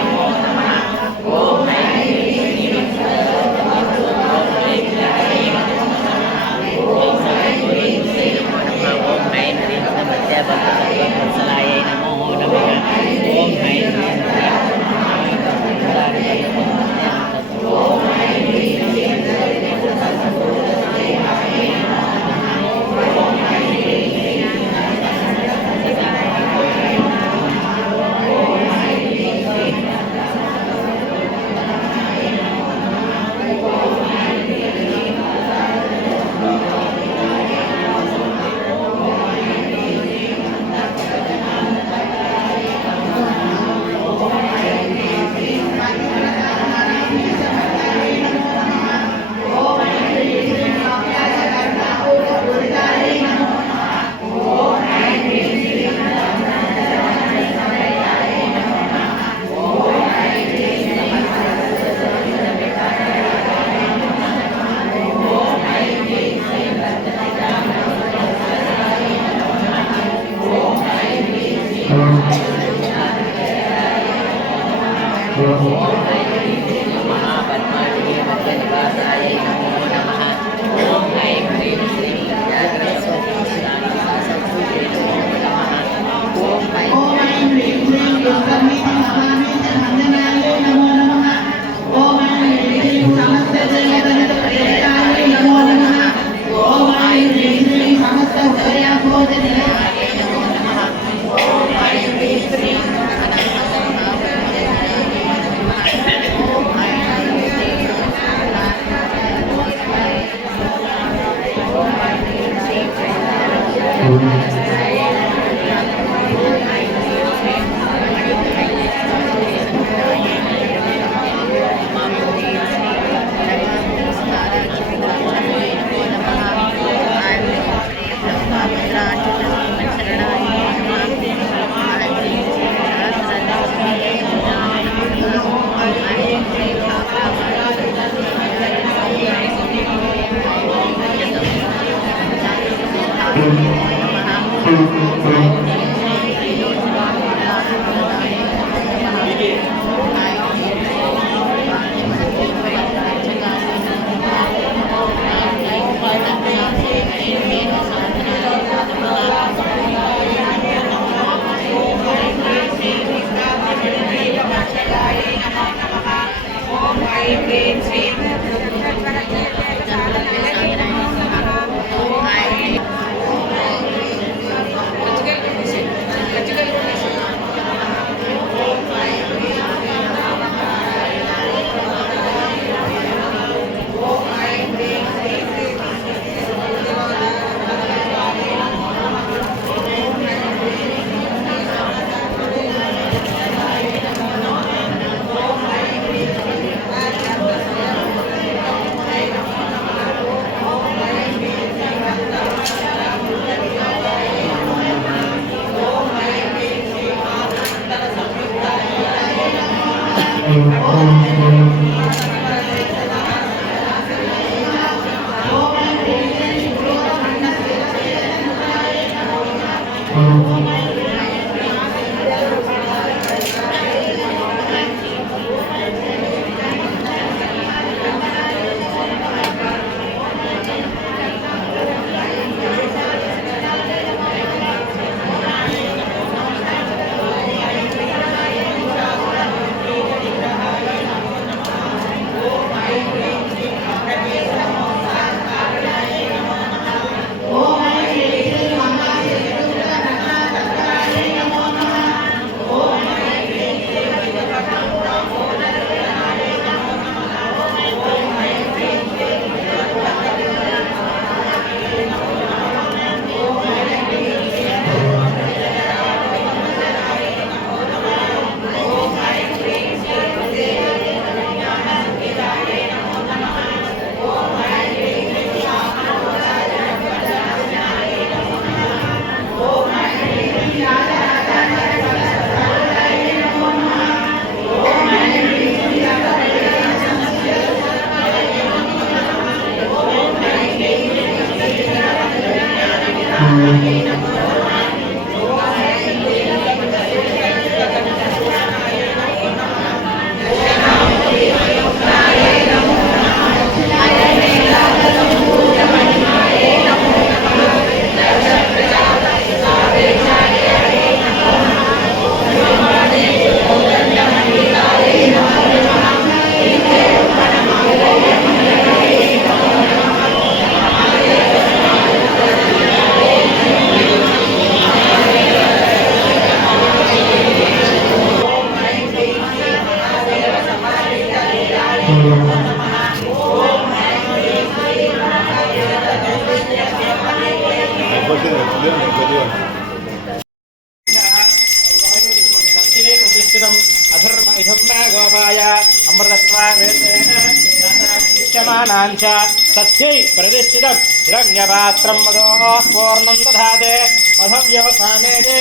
Om तथ्यै प्रतिष्ठितं हिरण्यपात्रं मदोः पूर्णं दधाते मधव्यवसानेते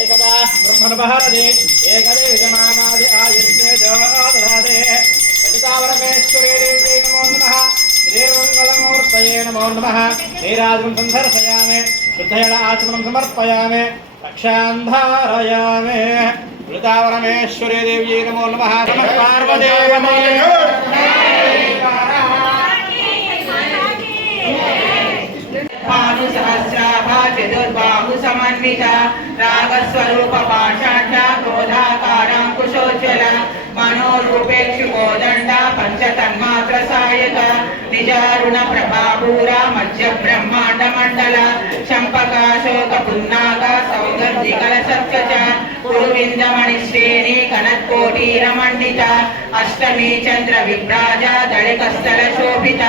एकदा ब्रह्मणपहरति एकदे विजमानादि आयुष्ये दधाते ललितावरमेश्वरी देवी नमो नमः श्रीर्मङ्गलमूर्तये नमो नमः नीराजं संदर्शयामि शुद्धजल आचमनं समर्पयामि रक्षां धारयामि वृतावरमेश्वरी देवी नमो नमः। नमः पार्वती भानु सहस्राभा चतुर्बाहु समन्विता रागस्वरूप पाषाढ्य क्रोधाकारांकुशोज्ज्वला मनोरूपेक्षुको दंड पंचतन्मात्र सायक निजारुण प्रभापूरा मध्य ब्रह्मांड मंडल चंपकाशोक पुन्नाग सौगंधिकल सत्कच कुरुविंदमणि श्रेणी कनत्कोटीरमंडित अष्टमी चंद्र विभ्राज दलिकस्थल शोभित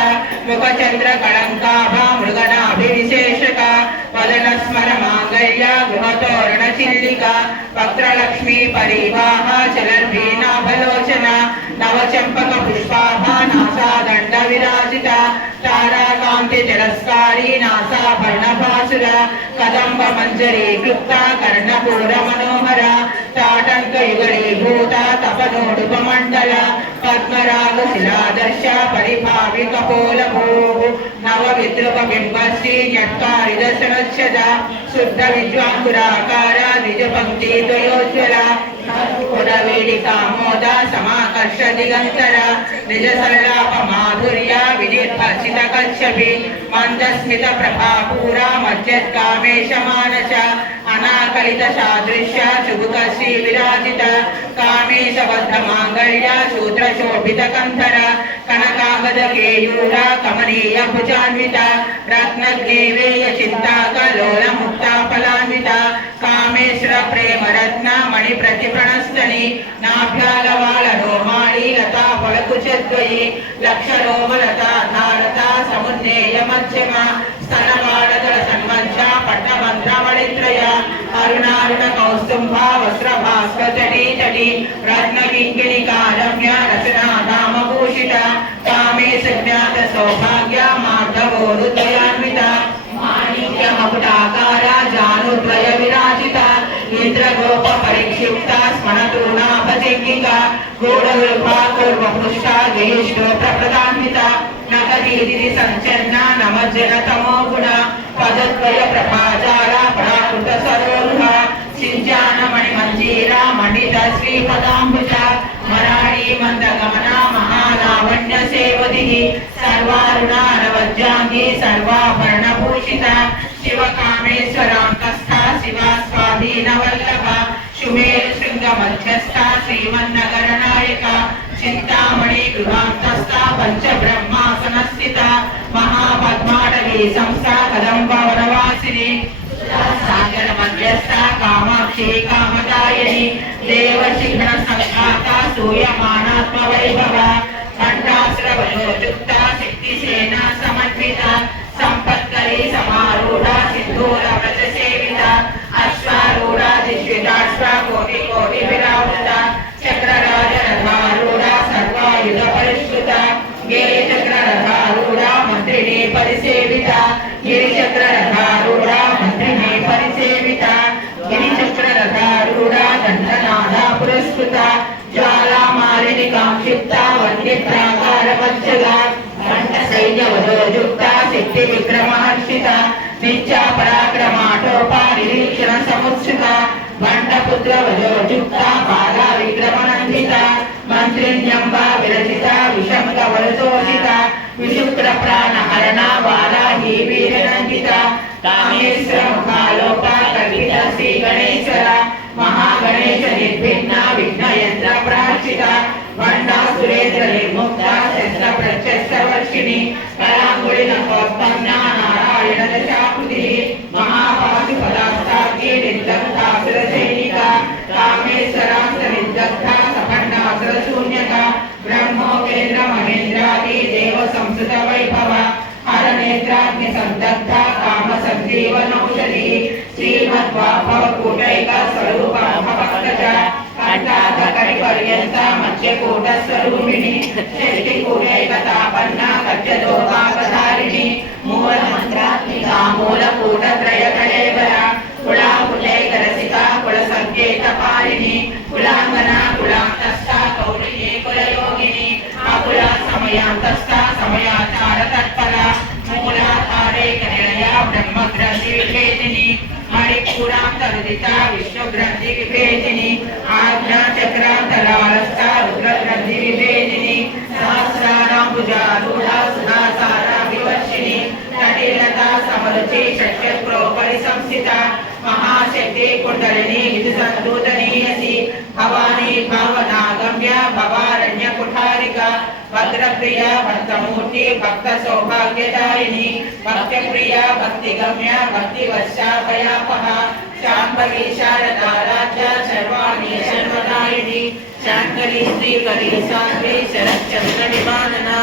मुखचंद्र कलंकाभा मृगनाभिविशेषक वदन स्मर मांगल्य गृहतोरण चिल्लिका वक्त्रलक्ष्मी परिवाह चलर्भीनाभलोचना नवचंपक पुष्पाभा नासा दंड विराजिता ताराकांति तिरस्कारी नासाभरण भासुर कदंब मंजरी क्लुप्ता कर्णपूर मनोहर ताटंक युगलीभूत तपनोडुपमंडल पद्मराग शिलादर्श परिभावि कपोलभू नव विद्रुप बिंबश्री न्यट्कारी दर्शनच्छद शुद्ध विद्वांकुराकार द्विज पंक्ति द्वयोज्ज्वल पुरवेदिका मोद समाकर्ष दिगंतर निज सल्लाप माधुर्य विनिर्भर्षित कच्छपि मंदस्मित प्रभापूरा मज्जत्कामेश मानस अनाकलित सादृश्य चुबुक श्री विराजित कामेश बद्ध मांगल्य सूत्र शोभित कंधर कनकागद केयूर कमनीय भुजान्वित रत्नग्नेवेय चिंताक लोल मुक्ता फलान्वित कामेश्वर प्रेम रत्न मणि प्रतिप्रणस्तनि नाभ्यालवाल रोमाणि लता फलकुचद्वयी लक्षरोमलता धारता समुन्नेय मध्यम स्तनवाडदल सन्मञ्च पट्टमन्त्रमणित्रय अरुणारुण कौस्तुम्भा वस्त्रभास्करजटी तटी रत्नकिङ्किणिका रम्य रचना नामभूषित कामेश ज्ञात सौभाग्य माधवोरुद्वयान्वित माणिक्य मकुटाकार जानुद्वय विराजित इंद्रगोप परिक्षिप्ता स्मनतूनाभजिङ्गिका गूढविल्पा कूर्मपृष्ठा जयिष्ठो प्रप्रदान्विता नकदीदिति संचन्ना नमज्जन तमो गुण पदद्वय प्रभाजाल पराकृत सरोरुहा सिञ्जान मणिमञ्जीरा मणित श्रीपदाम्बुज मराळी मन्दगमना महालावण्य सेवदिः सर्वारुणानवज्जाङ्गी सर्वाभरणभूषिता शिवकामेश्वरान्तस्था शिवा स्वाधीनवल्लभा शुमेर शृङ्गमध्यस्था श्रीमन्नगरनायका चिंतामणि गृहान्तस्था पंचब्रह्मासनस्थिता महापद्माटवी संस्था कदम्बवनवासिनी सागर मध्यस्था कामाक्षी कामदायिनी देवशिखर संघाता सूयमानात्मवैभवा कंठाश्रवयोजुक्ता शक्तिसेना समन्विता संपत्करी समारूढ़ा सिंधूर व्रत सेविता अश्वारूढ़ा दिश्विताश्वा कोटि कोटि विरावृता चक्रराज रथारूढ़ा सर्वायुध परिष्कृता गिरि चक्र रथारूढ़ा मंत्रिणी परिसेविता गिरि चक्र रथारूढ़ा मंत्रिणी परिसेविता गिरि चक्र रथारूढ़ा दंडनादा पुरस्कृता ज्वाला मालिनी कांक्षिप्ता वन्यप्राकार वत्सला कंठ सैन्य वधोजुक्ता सिद्धि विक्रमहर्षिता नित्या पराक्रमाटोपा निरीक्षण समुत्सुका भंडपुत्र वधोजुक्ता बाला विक्रमनंदिता मंत्रिण्यंबा विरचिता विषम कवलतोषिता विशुक्र प्राण हरणा बाला ही वीरनंदिता कामेश्वर मुखालोपा कल्पिता श्री गणेश्वरा महागणेश निर्भिन्ना विघ्न यंत्र प्रार्चिता वंडा सुरेंद्र निर्मुक्ता शस्त्र प्रशस्त्र वर्षिणी कलांगुली नकोत्पन्ना नारायण दशाकृति महापाशुपदास्ताग्नि निर्दग्धासुर सैनिका कामेश्वरास्त्र निर्दग्धा सखंडासुर शून्यका ब्रह्मोपेन्द्र महेन्द्रादि देव संस्कृत वैभव हर नेत्राग्नि संदग्धा काम संजीवनौषधि श्रीमद्वाभव कूटैक स्वरूप भक्तज कंठाधकरि पर्यंत मध्यकूट स्वरूपिणी शक्ति कूटैक तापन्ना कच्चदोभागधारिणी मूल मंत्रात्मिका मूल कूट त्रय कलेवरा कुला कुलैक रसिका कुल संकेत पारिणी कुलांगना कुलांतस्था कौलिनी कुलयोगिनी अकुला समयांतस्था समयाचार तत्परा मूलाधारैक निलया ब्रह्मग्रंथि विभेदिनी मणिपुरांतरुदिता विष्णुग्रंथि विभेदिनी कुंडलिनी विदुसंदूतनीयसी भवानी भावनागम्य भवारण्य कुठारिका भद्रप्रिया भक्तमूर्ति भक्त सौभाग्यदायिनी भक्तप्रिया भक्तिगम्य भक्तिवशाभयापहा शांभवी शारदा राज्य सर्वाणि सर्वदायिनी शांकरी श्रीकरी साध्वी शरच्चंद्र निवानना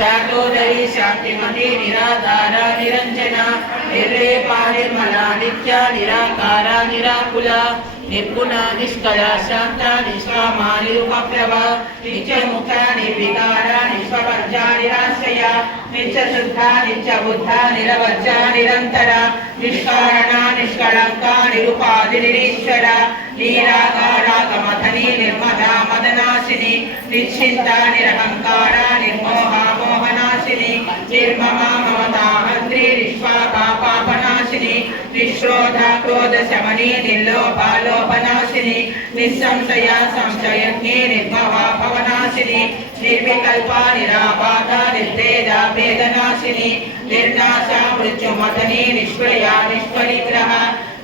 शाकोदरी शांतिमती निराधारा निरंजना निर्लेपा निर्मला नित्या निराकारा निराकुला निर्गुणा निष्कला शांता निष्कामा निरुपप्रभा नित्यमुक्ता निर्विकारा निष्प्रपंचा निराश्रया नित्यशुद्धा नित्यबुद्धा निरवज्जा निरंतरा निष्कारणा निष्कलंका निरुपाधिनिरीश्वरा निराकारा कमथनी निर्मदा मदनाशिनी निश्चिंता निरहंकारा निर्मोहा मोहनाशिनी निर्ममा ममता हंत्री निष्पापा पापनाशिनी निश्रोधा क्रोध शमनी निर्लोभा लोभनाशिनी निस्संशया संशयज्ञे निर्भवा भवनाशिनी निर्विकल्पा निराबाधा निर्भेदा भेदनाशिनी निर्नाशा मृत्युमथनी निष्क्रिया निष्परिग्रह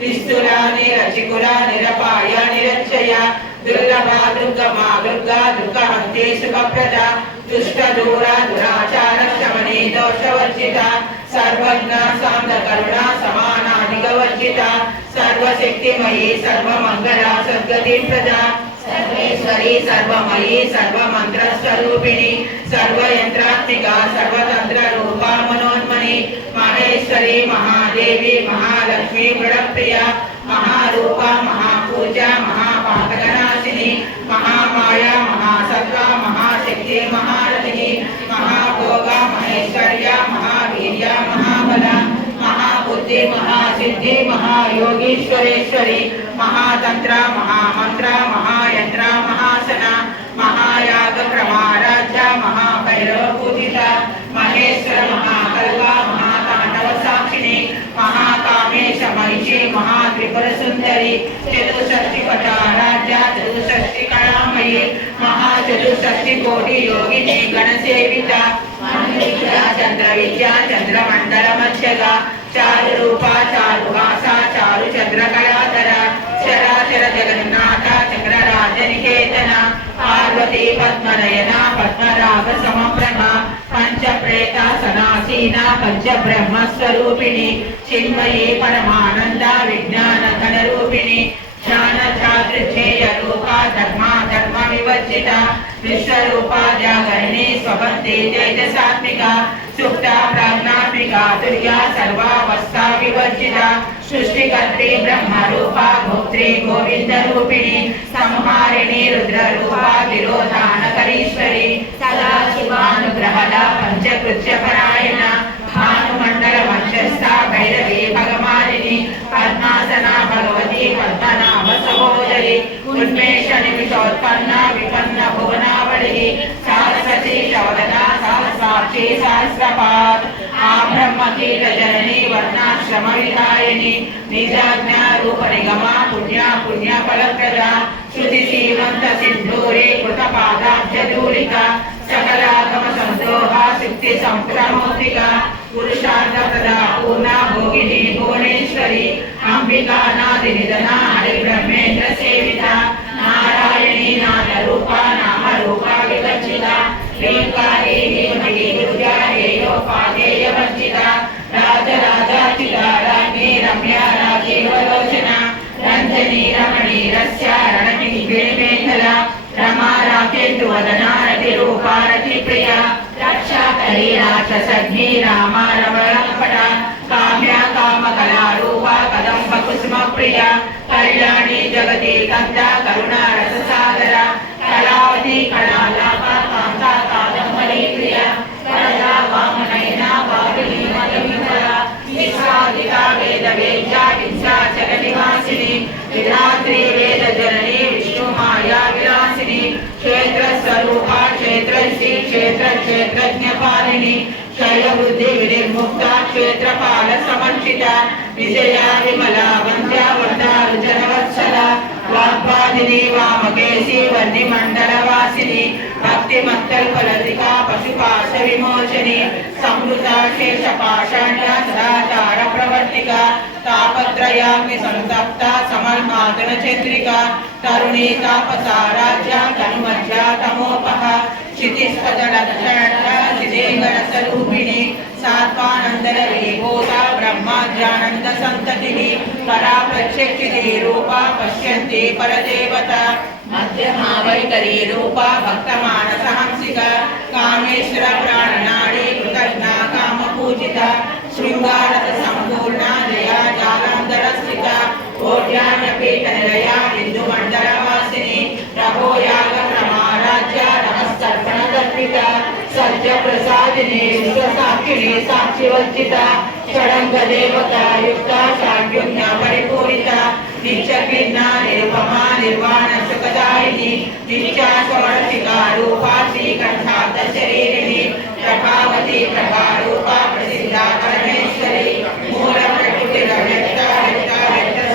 निस्तुला निरचिकुला निरपाया निरक्षया दुर्लभा दुर्गमा दुर्गा दुर्गहन्ते सुखप्रदा दुष्टदूरा दुराचार शमनी दोषवर्जिता सर्वज्ञा शान्तकरुणा समानाधिकवर्जिता सर्वशक्तिमयी सर्वमङ्गला सद्गतिं प्रदा सर्वेश्वरी सर्वमयी सर्वमन्त्रस्वरूपिणी सर्वयन्त्रात्मिका सर्वतन्त्ररूपा मनोन्मनी महेश्वरी महादेवी महालक्ष्मी प्रणप्रिया महारूपा महापूजा महापातकनाशिनी महामाया महासत्त्वा महाशक्ति महारथिनी महाभोगा महेश्वर्या महावीर्या महाबला महाबुद्धि महासिद्धि महायोगीश्वरेश्वरी महातंत्र महामंत्र महायंत्र महासना महायाग क्रमाराध्य महाभैरवपूजिता महेश्वर महाकल्पा महातांडव साक्षिणी महाकामेश महिषी महात्रिपुर सुंदरी चतुष्षष्टि पटाराध्या चतुष्षष्टि कलामयी महाचतुष्षष्टि कोटि योगिनी गणसेविता चंद्र विद्या चंद्रमंडल मध्यगा चारु रूपा चारुहासा चारु चंद्र कलाधरा चराचर जगन्नाथ चक्रराज निकेतना पार्वती पद्मनयना पद्मराग समप्रभा पंच प्रेता सनासीना पंच ब्रह्म स्वरूपिणी चिन्मयी परमानंदा विज्ञान घन रूपिणी ज्ञान ध्यातृच्छेय रूपा धर्मा धर्म विवर्जिता विश्वरूपा जागरणी स्वबंधे तेजसात्मिका सुप्ता प्राज्ञात्मिका तुर्या सर्वावस्था विवर्जिता सृष्टिकर्त्री ब्रह्मरूपा भोक्त्री गोविंद रूपिणी संहारिणी रुद्ररूपा तिरोधानकरीश्वरी सदा शिवानुग्रहदा पंचकृत्य परायणा भानुमंडल मध्यस्था भैरवी भगवानिनी पद्मासना भगवती पद्मनाभ सहोदरी उन्मेष निमिषोत्पन्ना विपन्न भुवनावली सरस्वती शवदना सहस्राक्षी सहस्रपाद आब्रह्मकीट जननी वर्णाश्रम विधायिनी निजाज्ञा रूप निगमा पुण्या पुण्य फलप्रदा श्रुति सीमंत सिंधूरे कृतपादाब्जधूलिका सकलागम संदोहा सिद्धि संप्रमोदिका पुरुषार्थ प्रदा पूर्णा भोगिनी भुवनेश्वरी अंबिका नादि निधना हरिब्रह्मेन्द्र सेविता नारायणी नाद रूपा नाम रूपा विवर्जिता ह्रींकारी भीमही दुर्गा हेयोपादेय वर्जिता राजराजार्चिता राज्ञी रम्या राजीवलोचना रंजनी रमणी रस्या रणनिर्वेणमेखला रमा राकेतु वदना रतिरूपा रतिप्रिया रक्षाकरी राक्षसग्नि रामा रमणपटा काम्या कामकला रूपा कदम्ब कुसुमप्रिया कल्याणी जगति कंदा करुणा रससागरा कलावती कलालापा कांता कादम्बरी प्रिया कला वामनयना वारुणी मदविमला विश्वादिता वेद वेद्या विद्याचल निवासिनी विधात्री वेद जननी विष्णु माया विलासिनी क्षेत्र स्वरूपा क्षेत्रश्री क्षेत्र क्षेत्रज्ञ पालिनी क्षय बुद्धि विनिर्मुक्ता क्षेत्रपाल समर्चिता विजया विमला वंद्या वरदारु जनवत्सला वाग्वादिनी वामकेशी वन्निमण्डलवासिनी भक्ति मूर्तिमत्तल्पलतिका पशुपाश विमोचनी संवृता शेषपाषाण्या सदाचार प्रवर्तिका तापत्रयाग्नि संतप्ता समर्मादन चंद्रिका तरुणी तापसाराज्या तनुमज्जा तमोपः क्षितिस्पदलक्षणिदेगणस्वरूपिणी सात्वानंदन विभूता ब्रह्माज्ञानंद संततिः परा प्रत्यक्षिती रूपा पश्यन्ति परदेवता मध्यमा वैखरी रूपा भक्तमानसहंसिका कामेश्वर प्राणनाडी कृतज्ञा कामपूजिता शृंगारत संपूर्णा जया जालंधरस्थिता कोट्यान्यपीठनिलया हिन्दुमण्डलवासिनी रघोयाग प्रमाराज्या नमस्तर्पणदर्पिता सत्य प्रसादिनी विश्वसाक्षिणी साक्षिवर्जिता षडंग देवता युक्ता शांत्युज्ञ परिपूरिता नित्यज्ञा निरुपमा निर्वाण सुखदायिनी नित्या षोडशिका रूपा श्रीकंठाब्द शरीरिणी प्रभावती प्रभारूपा प्रसिद्धा परमेश्वरी मूल प्रकृति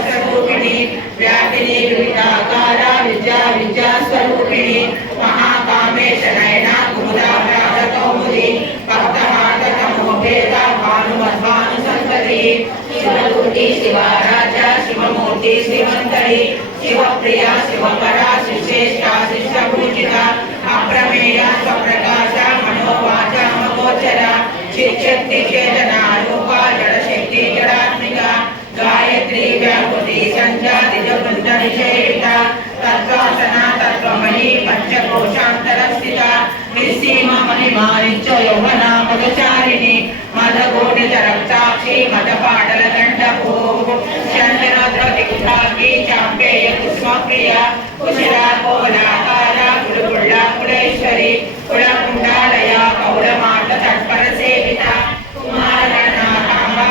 स्वरूपिणी व्यापिनी विविधाकारा विद्या विद्या स्वरूपिणी महाकामेश नयना कुमुदा कौमुदी भक्तमार्गतमोभेदा भानुमद्भानु संतति शिवदूती शिवाराजा शिवमूर्ति शिवंतरी शिवप्रिया शिवपरा शिवश्रेष्ठा शिष्यपूजिता अप्रमेया स्वप्रकाशा मनोवाचा मगोचरा चित्शक्ति चेतना रूपा जड़शक्ति जड़ात्मिका गायत्री व्यापृति संजाति जगुंद निषेविता तत्वासना तत्वमयी पंचकोशांतरस्थिता निस्सीमा महिमा नित्य यौवना मदचारिणी मदगोटित रक्ताक्षी मदपाटल दंडभो चंद्रद्रतिकुटाग्नि चाम्पेय कुसुमप्रिया कुशिला कोलाकारा कुलकुल्ला कुलेश्वरी कुलकुंडालया कौलमाट तत्पर सेविता कुमारनाकांबा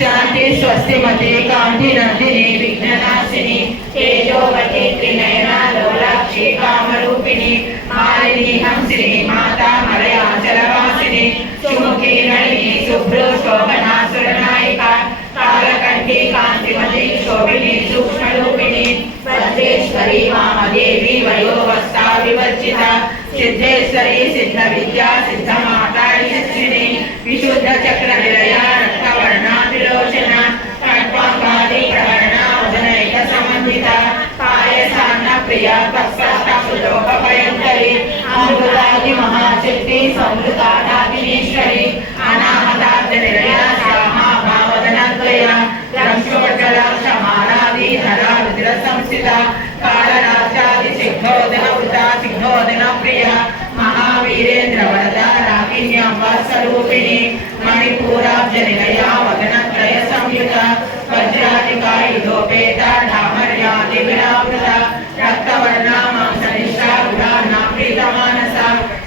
शांति स्वस्तिमती कांति नंदिनी विघ्ननाशिनी तेजोवती त्रिनयना लोलाक्षी कामरूपिणी मालिनी हंसिनी माता मलयाचलवासिनी सुमुखी नलिनी शुभ्र शोभना सुरनायिका कालकंठी कांतिमती शोभिनी सूक्ष्मरूपिणी वज्रेश्वरी वामदेवी वयोवस्था विवर्जिता सिद्धेश्वरी सिद्ध विद्या सिद्ध माता यक्षिणी विशुद्ध चक्र निलया रक्तवर्णा विलोचना खड्वांगादि प्रहरणा वदनैक संबंधिता पायसान्न प्रिया तत्सष्टा सुलोक भयंकरी अमृतादि महाशक्ति समृतादादिनीश्वरी अनाहताब्द निलया श्यामा भावदनद्वया रक्षोज्ज्वला क्षमारादि धरा रुद्र संस्थिता कालराज्यादि सिद्धोदन वृता सिद्धोदन प्रिया महावीरेन्द्र वरदा रागिण्यंबा स्वरूपिणी मणिपुराब्ज निलया वदनत्रय संयुता वज्राधिका युधोपेता ढामर्यादि विनावृता रक्तवर्णा मांसनिष्ठा गुणाना प्रीतमानसा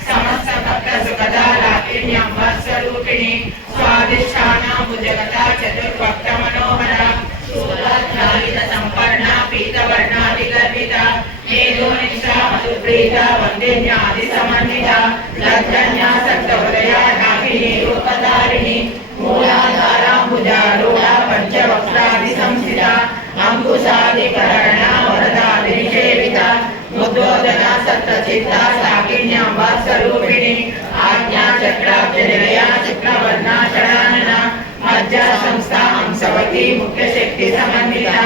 समस्त भक्त सुखदा रागिण्यंबा स्वरूपिणी स्वादिष्ठाना भुजगता चतुर्भक्त मनोहरा शूलाध्यायित संपर्णा पीतवर्णादिगर्भिता मेधोनिष्ठा मधुप्रीता वन्दिन्यादि समन्विता लज्जन्या सप्तवदया ढाकिनी रूपधारिणी मूलाधाराम्बुजारूढा पंचवक्त्रादि संस्थिता अंकुशादिकरणा वरदादिनिषेविता मुद्बोधना सप्तचित्ता साकिन्याम्बा स्वरूपिणी आज्ञा चक्राब्जनिलया चक्रवर्णा षडानना मज्जा संस्था हंसवती मुख्य शक्ति समन्विता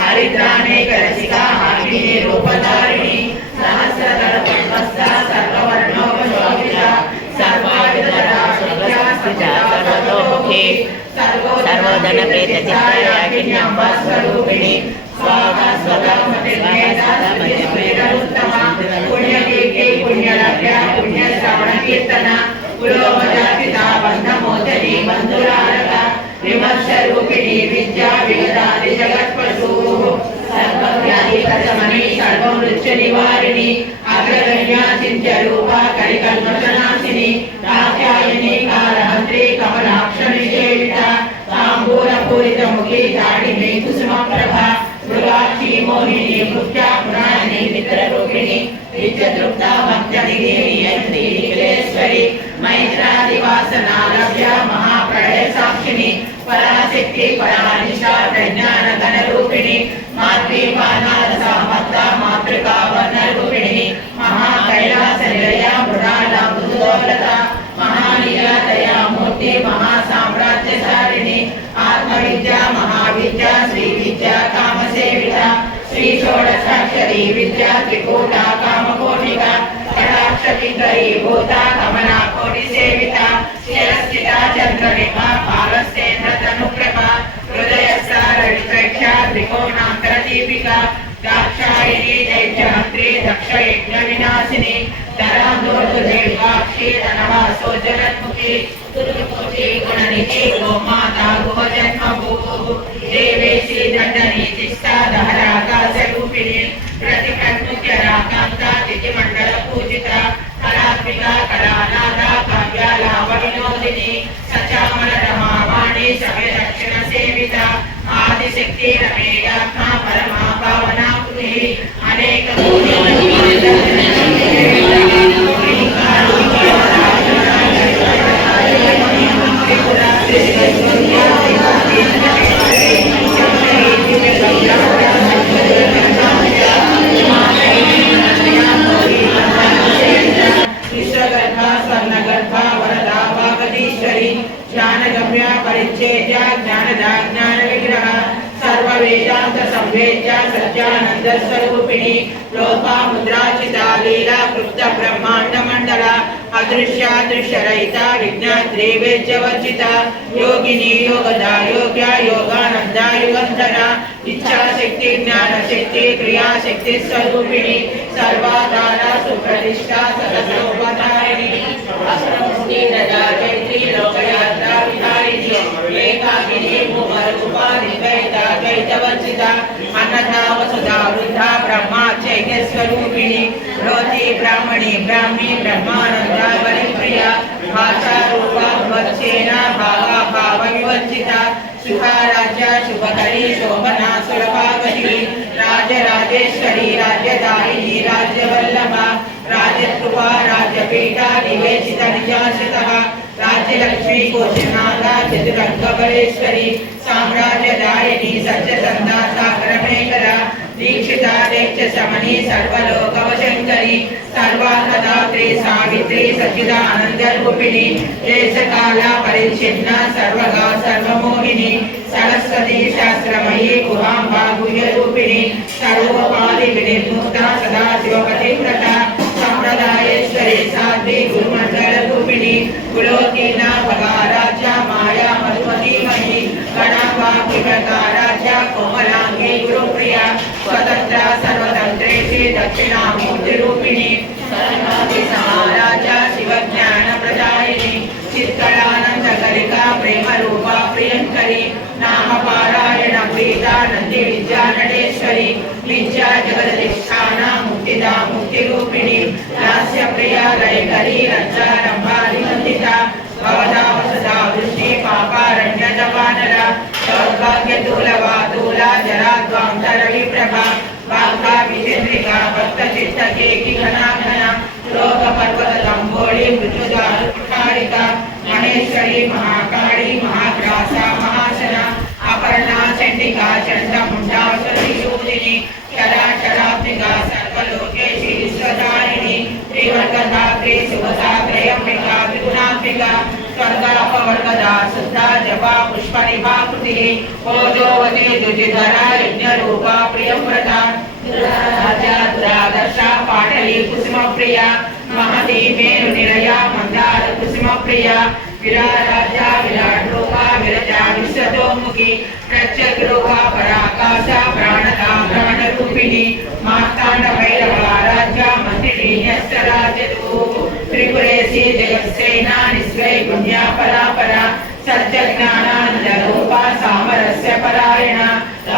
हरिद्रानेक रसिका हाकिनी रूपधारिणी सहस्रदल पद्मस्था सर्ववर्णोपशोभिता सर्वाविधरा सर्वतोमुखी सर्वोदन प्रेतचित्ता याकिन्यंबा स्वरूपिणी स्वाहा स्वदा मतिर्मेधा मतिर्मेधोत्तमा पुण्यकीर्ति पुण्यलभ्या पुण्यश्रवण कीर्तना कुलोमजापिता बन्धमोचनी बन्धुरारका विमर्शरूपिणी विद्या विगदादि जगत्पशुः सर्वव्याधिकशमनी सर्वमृत्युनिवारिणी अग्रगण्या चिन्त्यरूपा कलिकल्मषनाशिनी कात्यायनी कालहन्त्री कमलाक्षनिषेविता ताम्बूलपूरितमुखी दाढिनी कुसुमप्रभा मृगाक्षी मोहिनी भृत्या पुराणी मित्ररूपिणी नित्यतृप्ता भक्त्यदिदेवी यत्री निखिलेश्वरी मैत्रादिवासनालभ्या महाप्रलय साक्षिणी पराशक्ति परानिशा प्रज्ञान घनरूपिणी मातृपानाद सामत्ता मातृका वर्णरूपिणी विद्या त्रिकूटा कामकोटिका कटाक्षविग्रहीभूता कमलाकोटि सेविता शिरस्थिता चन्द्ररेखा पालस्तेन्द्रतनुप्रभा हृदयस्सारवित्रक्षा त्रिकोणान्तरदीपिका दाक्षायणी दैत्यहन्त्री दक्षयज्ञविनाशिनी धराधोर्देवाक्षी धनवासो जगन्मुखी दुर्गकोटि गुणनिधि गोमाता गोजन्मभूः देवेशी दण्डनीतिस्था दहराकाशरूपिणी प्रतिकन्मुख्यराकान्ता तिथिमण्डलपूजिता कलात्मिका कलानादा काव्यालावविनोदिनी सचामररमावाणी शमयदक्षिणसेविता आदिशक्ति रमेयात्मा परमा पावना कृतिः विश्वगर्भा स्वर्णगर्भा वरदा वागदीश्वरी ज्ञानगम्या परिच्छेद्या ज्ञानदा ज्ञानविग्रह सर्ववेदांत संवेद्या सच्चानंद स्वरूपिणी लोपा मुद्राचिता लीला कृप्त ब्रह्मांड मंडला अदृश्यादृश्य रहिता विज्ञात्री वेद्यवर्जिता योगिनी योगदा योग्या योगानंदा युगंधरा इच्छा शक्ति ज्ञान शक्ति क्रिया शक्ति स्वरूपिणी सर्वाधारा सुप्रतिष्ठा सदसोपधारिणी अष्टमुखी रजा चैत्री लोकयात्रा विहारिणी एकाकिनी भूमरूपा निद्वैता द्वैतवर्जिता अन्नदा वसुधा वृद्धा ब्रह्मा चैत्य स्वरूपिणी रोति ब्राह्मणी ब्राह्मी ब्रह्मानंदा बलिप्रिया भाषा रूपा वत्सेना भावा भाव विवर्जिता सुखा राज्य शुभकरी शोभना सुलभागति राजराजेश्वरी राज्यदायिनी राज्यवल्लभा राजकृपा राज्यपीठा निवेशित निजासितः राज्यलक्ष्मी कोशनादा चतुरंगबलेश्वरी साम्राज्यदायिनी सत्यसंधा सागरमेखला दीक्षिता देक्ष शमनी सर्वलोकवशंकरी सर्वात्मदात्री सावित्री सच्चिदानंदरूपिणी देशकाला परिच्छिन्ना सर्वगा सर्वमोहिनी सरस्वती शास्त्रमयी गुहांबा गुह्यरूपिणी सर्वोपाधि विनिर्मुक्ता सदाशिवपतिव्रता संप्रदायेश्वरी साध्वी गुरुमंडलरूपिणी गुलोकीना भगाराज्या माया मधुमतीमयी गणांबा विगता राज्या कोमलांगी गुरुप्रिया स्वतंत्रा सर्वतंत्रेशी दक्षिणामूर्तिरूपिणी सरस्वती समाराजा शिवज्ञान प्रदायिनी चित्कलानंद कलिका प्रेम रूपा प्रियंकरी नाम पारायण प्रीता नंदी विद्या नटेश्वरी विद्या जगदधिष्ठाना मुक्तिदा मुक्तिरूपिणी लास्य प्रिया लयकरी रक्षारंभारिवंदिता भवदा वसदा वृष्टि पापारण्य दवानला सौभाग्य दूलवा दूला जराद्वांतर विप्रभा बाघा विचंद्रिका भक्त चित्त केकी घना घना लोक पर्वत लंबोड़ी मृत्युदार कुठारिका महेश्वरी महाकाली महाग्रासा महासना अपर्णा चंडिका चंडमुंडा सतीशूदिनी चराचरात्मिका सर्वलोकेशी विश्वधारिणी त्रिवर्गधात्री शुभदा त्रयंबिका त्रिगुणात्मिका स्वर्गापवर्गदा शुद्धा जपा पुष्पनिभा कृतिः ओजोवती दुजिधरा यज्ञरूपा प्रियव्रता दुराराध्या दुरादर्शा पाटली कुसुमप्रिया महती मेरुनिलया मंदार कुसुमप्रिया विराराध्या विराट्रूपा विरजा विश्वतोमुखी प्रत्यग्रूपा पराकाशा प्राणता भ्रमणरूपिणी मार्ताण्ड भैरवाराध्या मंत्रिणी न्यस्तराजतु त्रिपुरेशी जगत्सेना निस्वै पुण्या परापरा सत्यज्ञानानन्दरूपा सामरस्य परायणा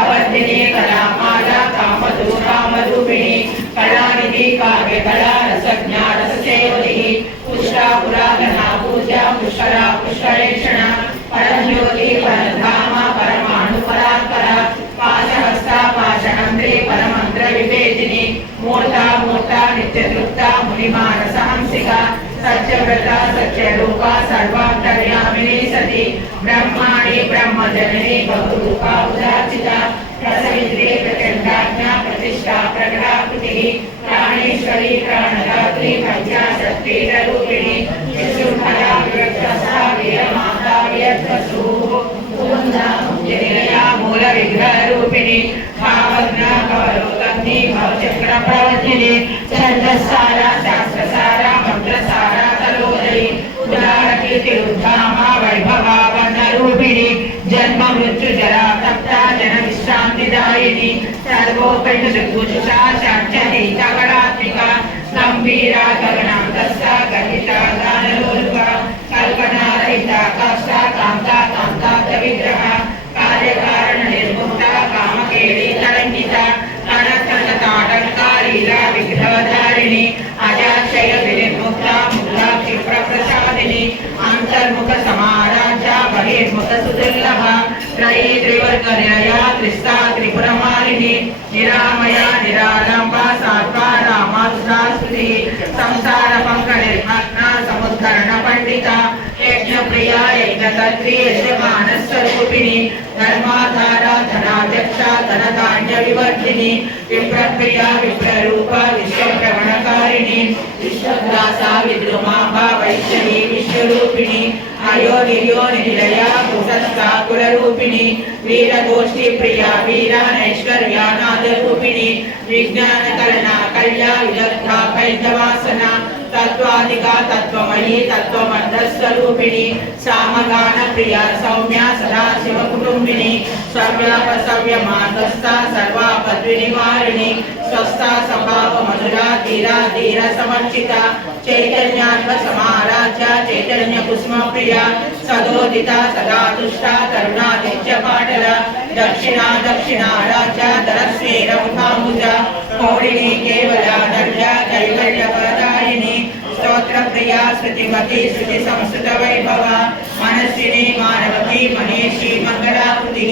अवर्धिनी कलामाला कामधू कामरूपिणी कलानिधि काव्यकला रसज्ञा रससेवधिः पुष्टा पुरातना पूजा पुष्करा पुष्करेक्षणा परज्योति परधामा परमाणु परात्परा पाशहस्ता पाशहन्त्री परमन्त्र विवेदिनी मूर्ता मूर्ता नित्यतृप्ता मुनिमानसहंसिका सत्यव्रता सत्यरूपा सर्वान्तर्यामिनी सती ब्रह्माणि ब्रह्मजननी बहुरूपा उदाचिता प्रसवित्री प्रचण्डाज्ञा प्रतिष्ठा प्रकटाकृतिः प्राणेश्वरी प्राणदात्री प्रज्ञाशक्तिरूपिणी विशृङ्खला विरक्तस्था वीरमाता वियत्वसुः कुमुदा मुक्तिनिलया मूलविग्रहरूपिणी भावज्ञा भवरोगग्नि भवचक्रप्रवरा उपनिषद्भूषा शाच्यते चकरात्मिका गंभीरा गगनान्तस्था गणिता गानलोलुका कल्पनारहिता काष्ठा कान्ता कान्तार्थ विग्रह कार्यकारण निर्मुक्ता कामकेली तरंगिता कणकणताटंकारीला विग्रहधारिणी अजाक्षय विनिर्मुक्ता मुक्ता क्षिप्रप्रसादिनी अंतर्मुख समाराध्या बहिर्मुख सुदुर्लभा त्रयी त्रिवर्गनिलया त्रिस्ता त्रिपुरमालिनी निरामया निरालंबा सात्वा रामासुधा स्तुति संसार पंकनिर्मग्ना समुद्धरण पंडिता यज्ञप्रिया यज्ञकर्त्री यजमानस्वरूपिणी धर्माधारा धनाध्यक्षा धनधान्य विवर्धिनी विप्रप्रिया विप्ररूपा विश्वभ्रमणकारिणी विश्वग्रासा विद्रुमाभा वैष्णवी विश्वरूपिणी अयोनियोनिलया कुशस्ता कुलरूपिणी वीरगोष्ठी प्रिया वीरानैश्वर्या नादरूपिणी विज्ञानकलना कल्या विदग्धा पैंजवासना तत्वाधिका तत्वमयी तत्वमर्धस्वरूपिणी सामगान प्रिया सौम्या सदाशिव कुटुंबिनी सव्यापसव्य मार्गस्था सर्वापद्विनिवारिणी स्वस्था स्वभाव मधुरा धीरा धीर समर्चिता चैतन्यात्म समाराध्या चैतन्य कुसुम प्रिया सदोदिता सदा तुष्टा करुणादित्य पाटला दक्षिणा दक्षिणा राजा दरस्वेर मुखामुजा कौडिनी केवला दर्या कैवल्यपदायिनी स्तोत्र प्रिया श्रुतिमती श्रुति संस्कृत वैभव मनस्विनी मानवती महेशी मंगलाकृति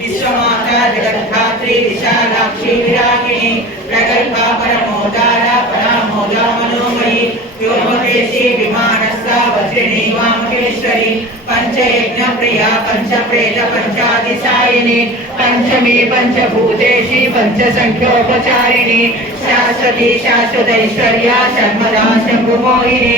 विश्वमाता जगद्धात्री विशालाक्षी विरागिणी प्रगल्भा परमोदारा परामोदा मनोमयी व्योमकेशी विमानस्था वज्रिणी वामकेश्वरी पंचयज्ञ प्रिया पंचप्रेत पंचादिशायिनी पंचमी पंचभूतेशी पंचसंख्योपचारिणी शाश्वती शाश्वतैश्वर्या शर्मदा शंभुमोहिनी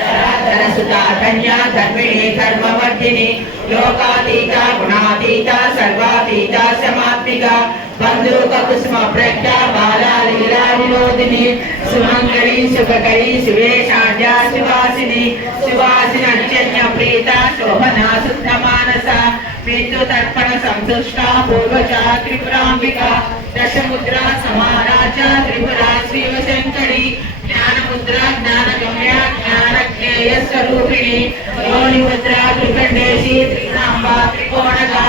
धराधर सुता धन्या धर्मिणी धर्मवर्धिनी लोकातीता गुणातीता सर्वातीता समात्मिका बंधुक कुसुम प्रज्ञा बाला लीला विनोदिनी सुमंगली सुखकरी सुवेशाढ्या सुवासिनी सुवासिनी अत्यन्य प्रीता शोभना शुद्ध मानसा विद्युतर्पण संतुष्टा पूर्वजा त्रिपुरांबिका दशमुद्रा समाराजा त्रिपुरा श्रीवशंकरी ज्ञानमुद्रा ज्ञानगम्या ज्ञानज्ञेय स्वरूपिणी योनिमुद्रा त्रिकंडेशी त्रिनांबा त्रिकोणका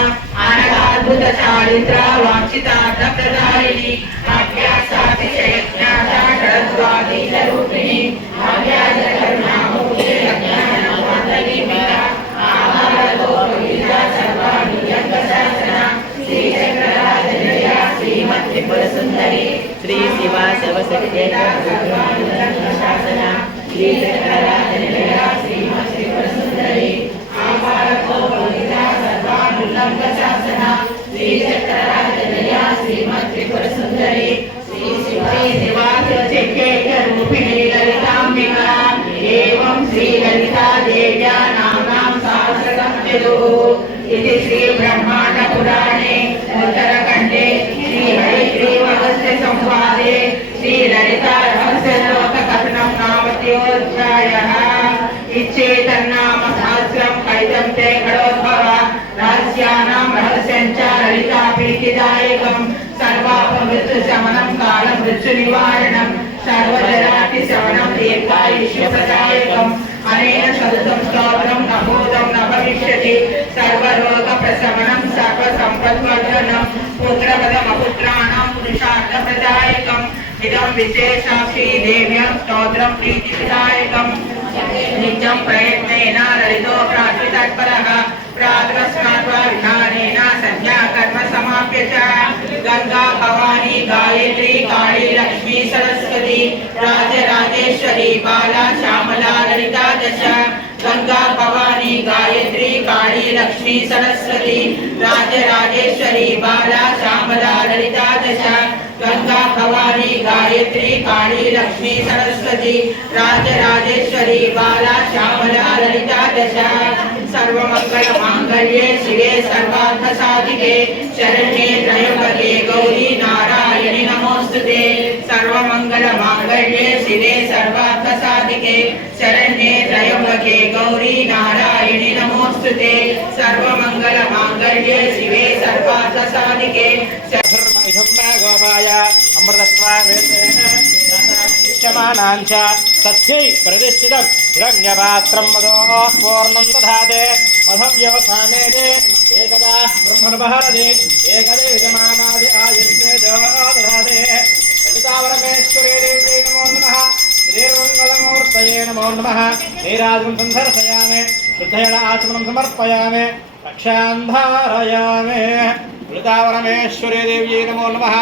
अनगाद्भुत चारित्रा वांछितार्थ प्रदायिनी अभ्यासातिशयज्ञाता षड्वादीश रूपिणी अव्याज करुणामूर्ति अज्ञानमात्रलीमिता आहारलोकविदा सर्वाणियङ्गशासना श्रीचक्रराजनिलया श्रीमत्त्रिपुरसुन्दरी श्री शिवा सर्वशक्तेश्वरा शासना श्रीचक्रराजनिलया श्रीमत्त्रिपुरसुन्दरी आहारलोकविदा सर्वाणियङ्गशासना श्रीचक्रराजनिलया श्रीमत्त्रिपुरसुन्दरी रूपिणी ललितांबिका एवं श्री ललिता देव्या नाम्नां सहस्रकं विदुः इति श्री ब्रह्मांड पुराणे उत्तरखंडे श्री हयग्रीवगस्त्य संवादे श्री ललिता रहस्य श्लोक कथनं नामत्योऽध्यायः इच्छेतन्नाम सहस्रं कैतं ते खडोद्भव रहस्यानां रहस्यं च ललिता प्रीतिदायकं सर्वापमृत्युशमनं कालमृत्युनिवारणं सर्वजरातिशमनं दीर्घायुष्यप्रदायकम् अनेन सततं स्तोत्रं नभूतं न भविष्यति सर्वरोगप्रशमनं सर्वसम्पद्वर्धनं पुत्रपदमपुत्राणां पुरुषार्थप्रदायकम् इदं विशेषाक्षी देव्यां स्तोत्रं प्रीतिदायकम् नित्यं प्रयत्नेन ललितो प्रार्थितत्परः प्रातस्नात्वा विधानेन संध्या कर्म समाप्य च गंगा भवानी गायत्री काली लक्ष्मी सरस्वती राजराजेश्वरी बाला श्यामला ललिता दश गंगा भवानी गायत्री काली लक्ष्मी सरस्वती राजराजेश्वरी बाला श्यामला ललिता दश गंगा भवानी गायत्री काली लक्ष्मी सरस्वती राजराजेश्वरी बाला श्यामला ललिता दश सर्वमंगल मांगल्ये शिवे सर्वार्थ साधिके शरण्ये त्र्यंबके गौरी नारायणि नमोस्तुते सर्वमंगल मांगल्ये शिवे सर्वार्थ साधिके शरण्ये त्र्यंबके गौरी नारायणि नमोस्तुते नमोस्तुते सर्वमङ्गलमाङ्गल्ये शिवे सर्वार्थसाधिके गोपाय अमृतत्वावेशमानाञ्च सत्यै प्रतिष्ठितं हिरण्यपात्रं मदोः पूर्णं दधाते मधव्यवसानेते एकदा ब्रह्मणपहरति एकदे विजमानादि आयुष्ये दधाते ललितावरमेश्वरी देवी नमो नमः श्रीर्मङ्गलमूर्तये नमो नमः नीराजं संदर्शयामि शुद्धेन आचमनं समर्पयामि रक्षां धारयामि ललितावरमेश्वरी देवी नमो नमः